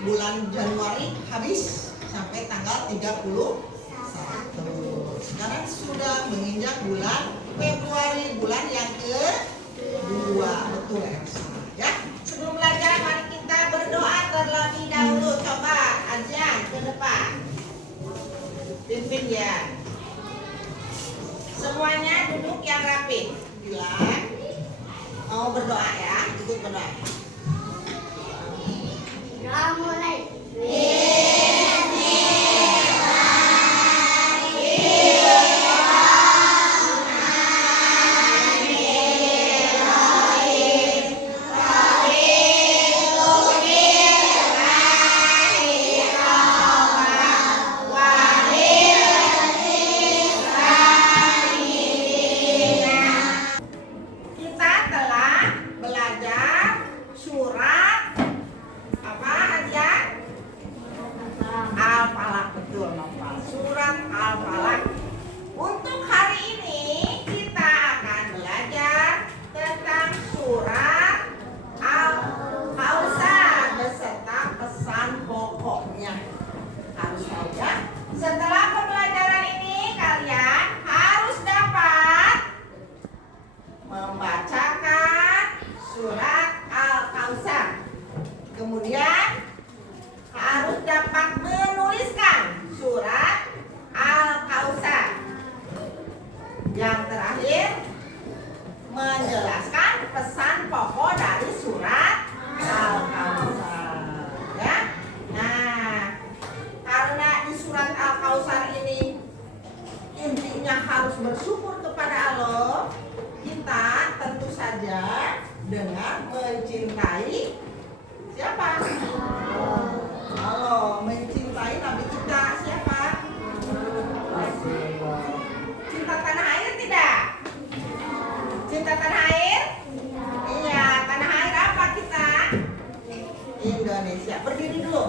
bulan Januari habis sampai tanggal 31. Sekarang sudah menginjak bulan Februari, bulan yang kedua. Betul ya? Sebelum belajar mari kita berdoa terlebih dahulu. Coba Ajian ke depan. Pimpin ya. Semuanya duduk yang rapi. Bilang mau berdoa ya, ikut berdoa. Doa mulai. Kita telah belajar surat apa aja? Al-Falaq, betul Nopal. Surat Al-Falaq. Untuk hari ini kita akan belajar tentang surat Al-Kautsar beserta pesan pokoknya. Harus tahu ya. Setelah pembelajaran ini kalian harus dapat membacakan surat Al-Kautsar. Kemudian harus dapat menuliskan surat Al-Kautsar. Yang terakhir, menjelaskan pesan pokok dari surat Al-Kautsar. Ya. Nah, karena di surat Al-Kautsar ini intinya harus bersyukur kepada Allah, kita tentu saja dengan mencintai siapa? Allah. Mencintai Nabi kita siapa? Rasulullah. Cinta tanah air tidak? Cinta tanah air? Iya, tanah air apa kita? Indonesia. Berdiri dulu.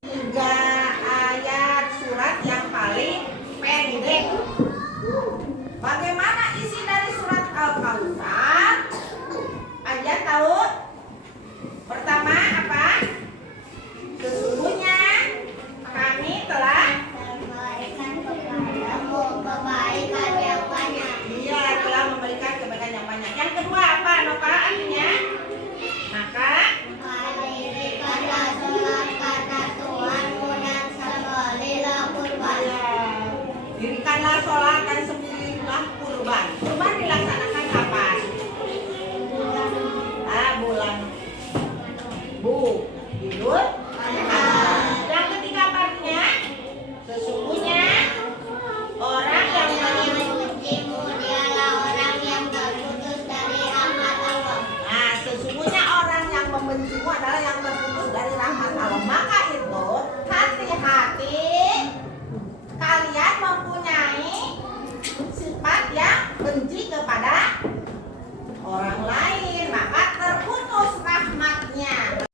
Tiga ayat surat yang paling pendek. Bagaimana isi dari surat Al-Kautsar? Aja tahu? Pertama apa? Sesungguhnya kami telah Memberikan kepadamu kebaikan yang banyak. Iya, telah memberikan kebaikan yang banyak. Yang kedua apa? Nova artinya? Maka Dirikanlah sholat karena Tuhanmu dan sembelihlah kurban. dirikanlah sholat dan sembelihlah kurban. Kurban dilaksanakan kapan? Bulan Idul Adha. Yang ketiga apa artinya? Sesungguhnya orang yang Membencimu dialah orang yang terputus dari rahmat Allah. Nah, sesungguhnya orang yang membencimu adalah yang terputus dari rahmat Allah. Maka itu hati-hati kalian mempunyai sifat yang benci kepada orang lain, maka terputus rahmatnya.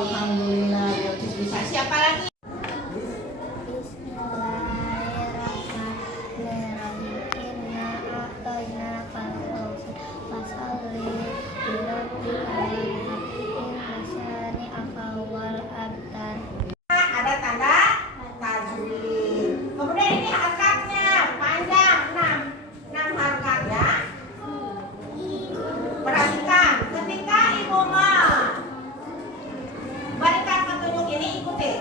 Alhamdulillah. Bilqis bisa. Siapa lagi? Bismillahirrahmanirrahim. Inna a'tainakal kautsar fasholli lirabbika wanhar. Inna syani'aka wal abtar. Ada tanda tajwid. Kemudian ini harokatnya panjang 6 harokat ya. Perhatikan ketika ibu memberikan petunjuk ini ikuti.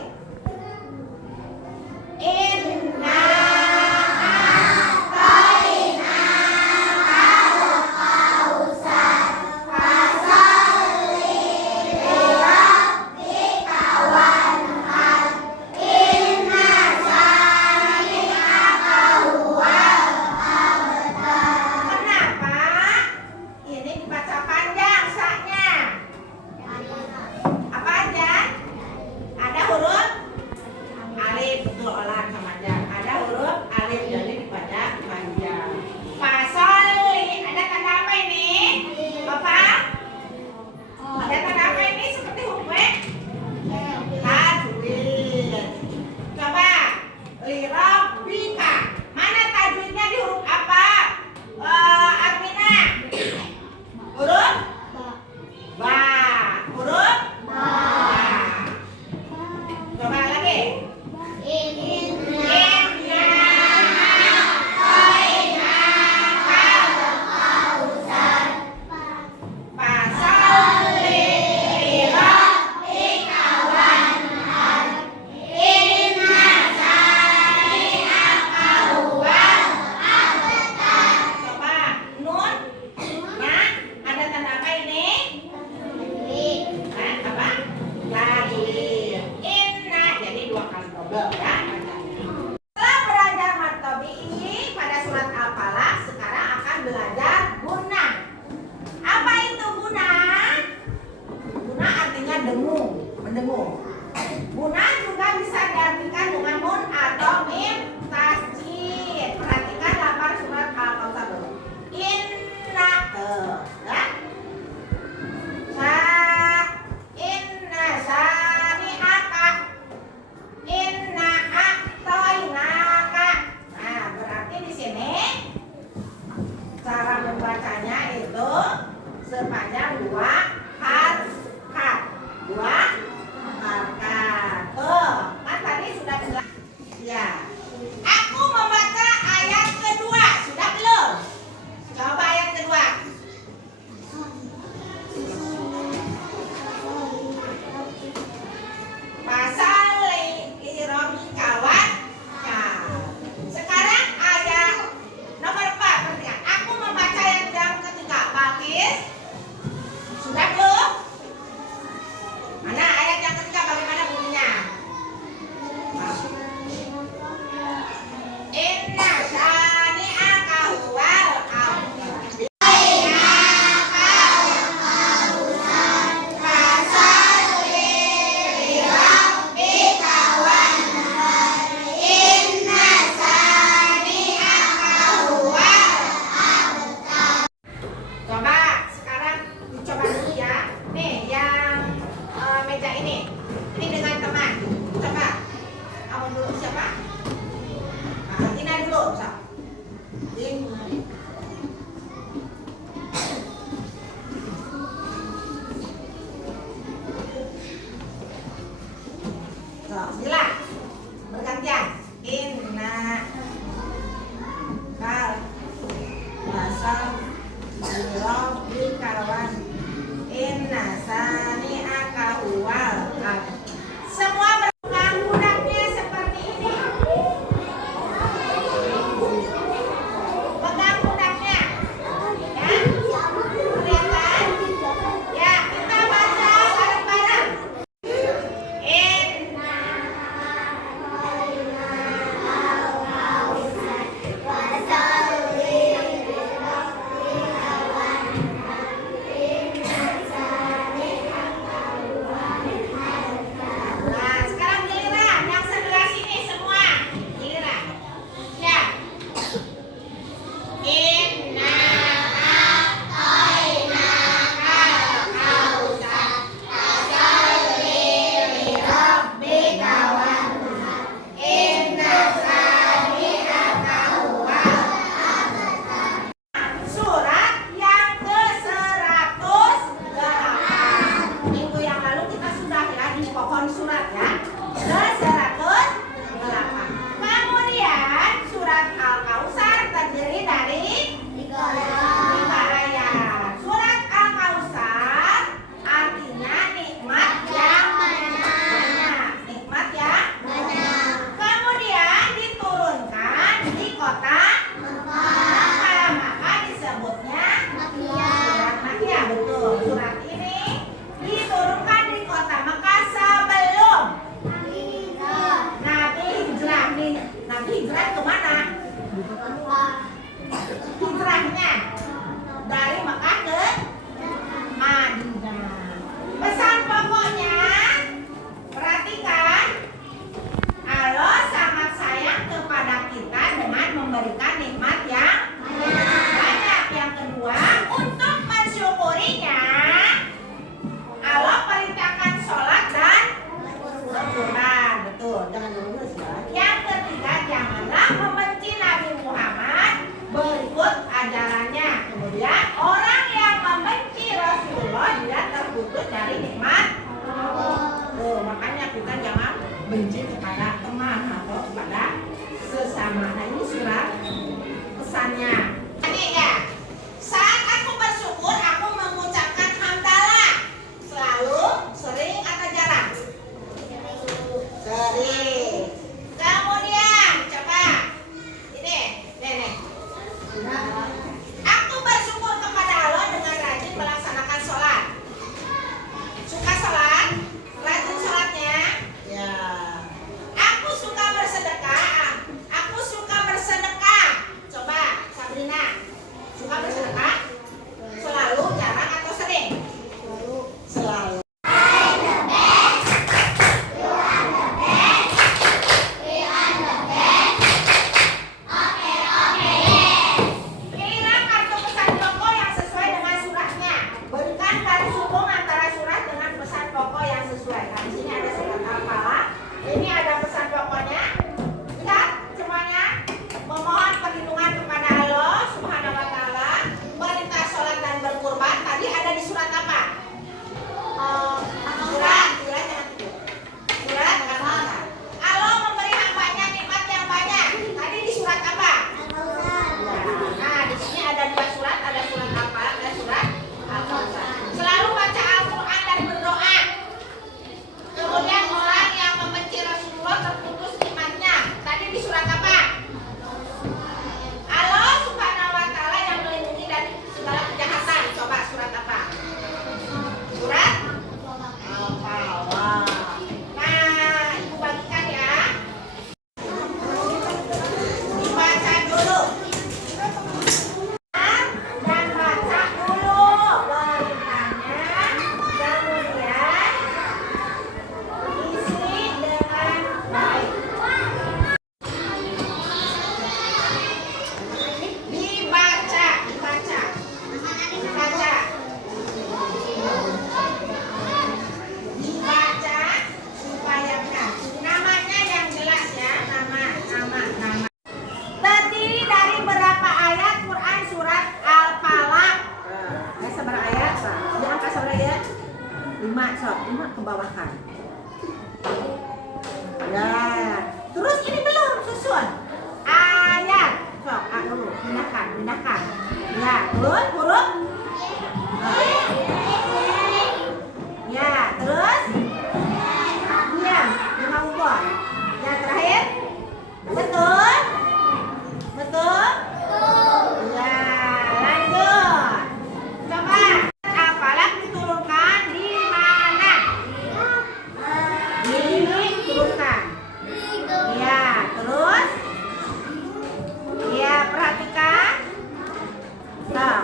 Inna a'tainakal kautsar fasholli lirabbika wanhar. Inna syani'aka huwal abtar. Kenapa ini dibaca panjang saknya? Apa aja? Ada huruf alif, betul Olan sama Jan. Ada huruf alif jadi dibaca panjang. Fasholli, ada tanda apa ini? Bapak? Ada tanda apa ini seperti huruf W? Tajwid. Coba lirabbika. Mana tajwidnya di huruf apa? Armina. Huruf ba. Huruf ba. Coba lagi. Inna a'tainakal kautsar fasholli lirabbika wanhar. Inna syani'aka huwal abtar. Coba nun nya ada tanda apa ini? Apa? Lahir. Inna jadi 2 kali double ya. Setelah belajar mad tabi'i pada surat Al-Falaq, sekarang akan belajar gunah. Apa itu gunah? Gunah artinya dengung, mendengung. Gunah juga bisa diartikan dengan nun atau mim tasjid. Perhatikan lafaz surat Al-Kautsar dulu. Inna ya. Inna syani'aka. Inna a'tainaka. Nah, berarti di sini cara membacanya itu sepanjang 2 harokat. 2 harokat. nikmat. Tuh, makanya kita jangan benci kepada teman atau kepada sesama. Nah, ini surat pesannya. Ini ya. Saat aku bersyukur, aku mengucapkan hamdalah. Selalu, sering atau jarang? Sering. Kemudian coba ini, nih. Aku bersyukur kepada Allah dengan rajin melaksanakan sholat. Suka sholat? Rajin sholatnya? Ya. Aku suka bersedekah. Aku suka bersedekah. Coba, Sabrina. Suka bersedekah? Selalu, jarang atau sering? Selalu. Pilihlah kartu pesan pokok yang sesuai dengan suratnya. Berikan garis hubung antara surat dengan pesan pokok yang sesuai. Nah, di sini ada surat Al-Falaq. Ini ada pesan pokoknya. Lihat semuanya. Memohon perlindungan kepada Allah Subhanahu wa taala, perintah sholat dan berkurban. Tadi ada di surat apa? Surat Al-Kausar. Allah memberi hambanya nikmat yang banyak. Tadi di surat apa? Nah, di sini ada dua surat, ada surat Al-Falaq dan surat Al-Kausar. Selalu baca Al-Qur'an dan berdoa. Kemudian orang yang membenci Rasulullah terputus imannya. Tadi di surat apa? Allah Subhanahu wa taala yang melindungi dari segala kejahatan. Coba surat apa? Surat Al-Falaq. Nah, Ibu bagikan ya. Dibaca dulu. Dan baca dulu perintahnya. Kemudian isi dengan baik. Dibaca. Dibaca supaya benar. Namanya yang jelas ya, nama. Terdiri dari berapa ayat Quran surat Al-Falaq? Seberapa ayat? Di angka seberapa ayat? 5, sob. 5 ke bawah kan. Ya. Terus ini belum susun. Ayat. Sob, dulu. Pindahkan. Ya, terus huruf. Ya, terus diam, lima ubah. Yang terakhir, betul? Ya, lanjut. Coba, Al-Falaq diturunkan di mana? Diturunkan. Ya, terus? Ya, perhatikan. Tuh.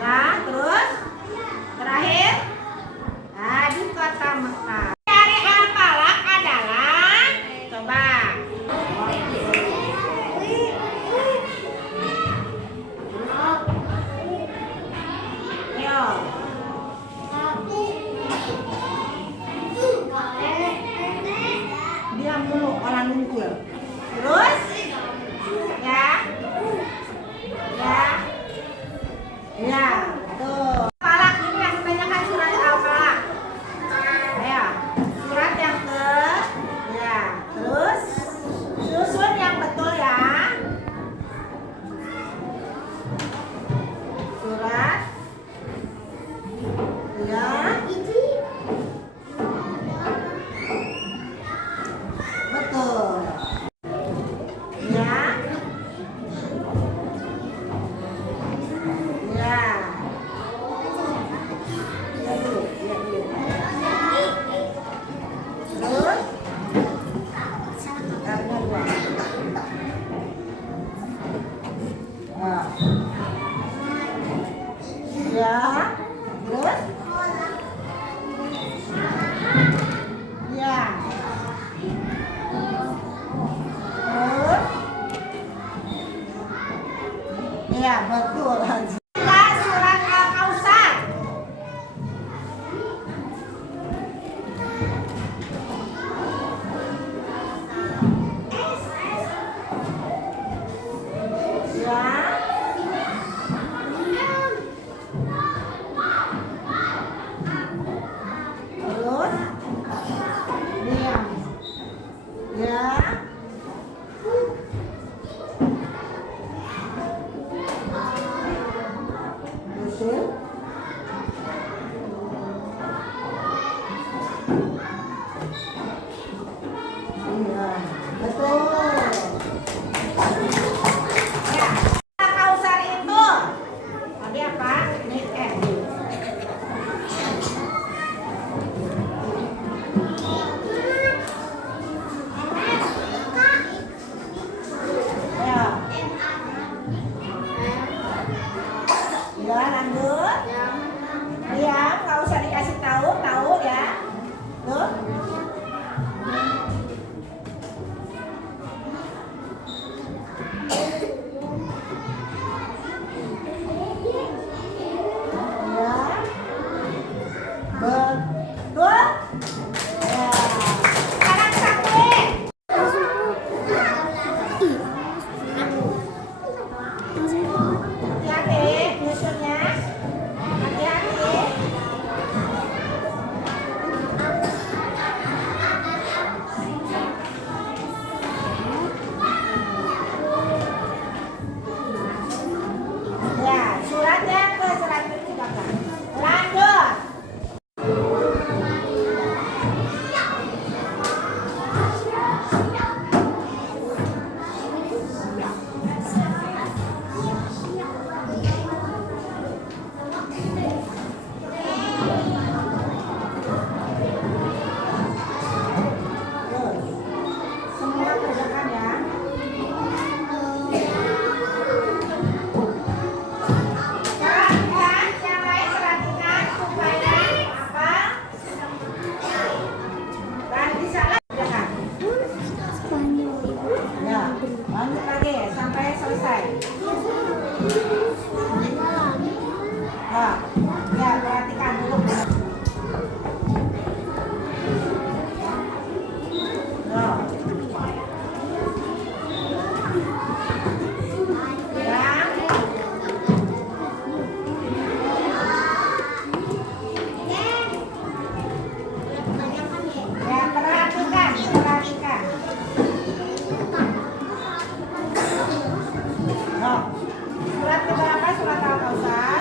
Ya, terus terakhir di kota Mekah. Dari Al-Falaq adalah coba. Yo. Diam dulu, orang nunggu. Terus ya, tuh. Al-Falaq ini yang kebanyakan surat Al-Falaq. Ya, surat yang terus susun yang betul ya. Surat betul. Ya. lagi sampai selesai. Nah, ya perhatikan dulu. Nah. Ya, perhatikan. Nah, surat keberapa? Surat Al-Kautsar.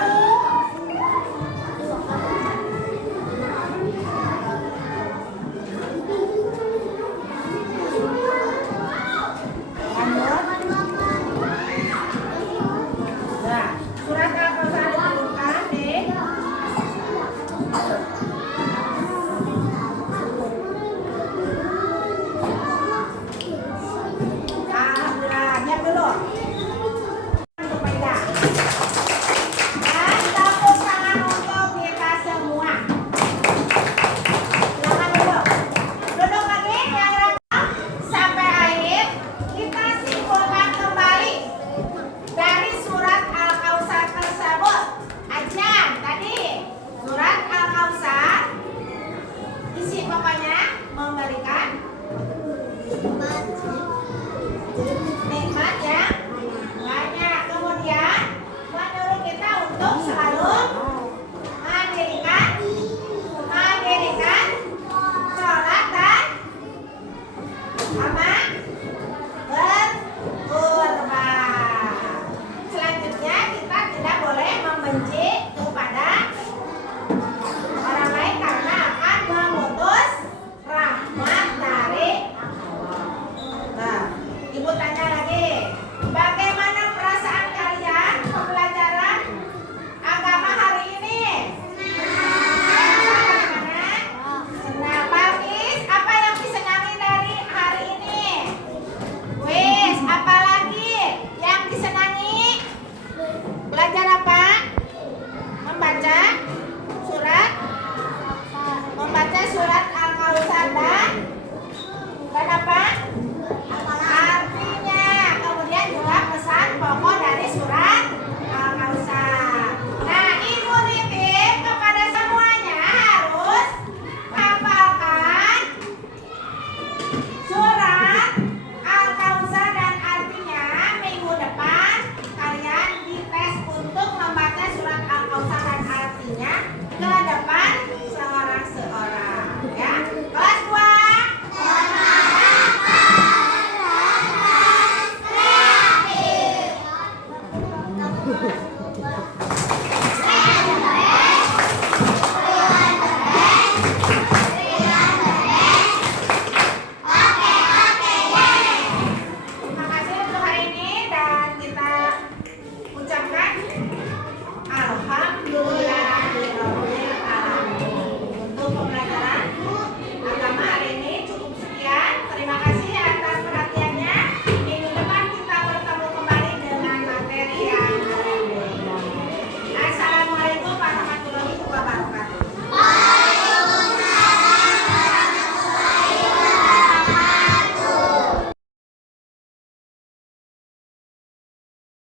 Nah, surat Al-Kautsar diturunkan di Alhamdulillah, diam dulu. Untuk Maida. Dan tepuk tangan untuk kita semua. Silakan duduk. Duduk lagi yang rekam sampai akhir. Kita simpulkan kembali dari surat Al-Kautsar tersebut. Ajan tadi surat Al-Kautsar isi pokoknya memberikan